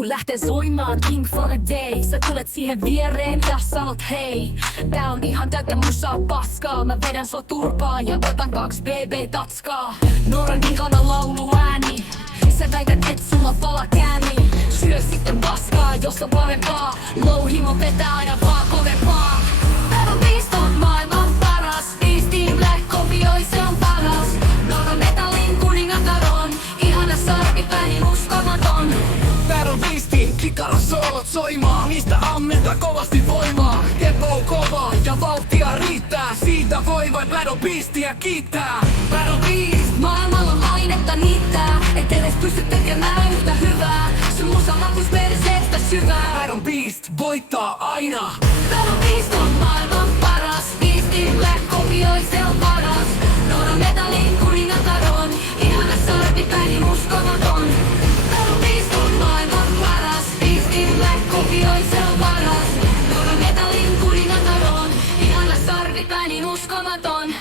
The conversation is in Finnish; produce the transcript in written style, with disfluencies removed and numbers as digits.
kun lähtee soimaan King for a Day. Sä tulet siihen viereen ja sanot hei. Tää on ihan täyttä musaa paskaa. Mä vedän sua turpaan ja otan 2 BB-tatskaa. Nooran ihana lauluääni. Sä väität et sulla pala kääni. Syö sitten paskaa, jos on parempaa. Louhimo vetää aina vaan kovempaa. Battle Beast on maailman paras. Beast Team Black kopioi, se on paras. Nooran metallin kuningatar on. Ihana sarvipäin uskomaton. Battle Beastin kikarasoolot soimaa. Niistä ammentaa kovasti voimaa. Tempo on kova ja vauhtia riittää. Siitä voi vain Battle Beastia kiittää. Battle Beast, maailmalla on ainetta niittää. Et edes pysty tekemään yhtä hyvää. Sun musa makus perseestä syvää. Battle Beast voittaa aina. Battle Beast on maailman paras. Beast Team Black kopioi, se on paras. Nooran metallin kuningatar on. Ihana sarvipäin uskomaton. Battle Beast on maailman paras. Beast Team Black kopioi, se on paras. Nooran metallin kuningatar on. Ihana sarvipäin uskomaton.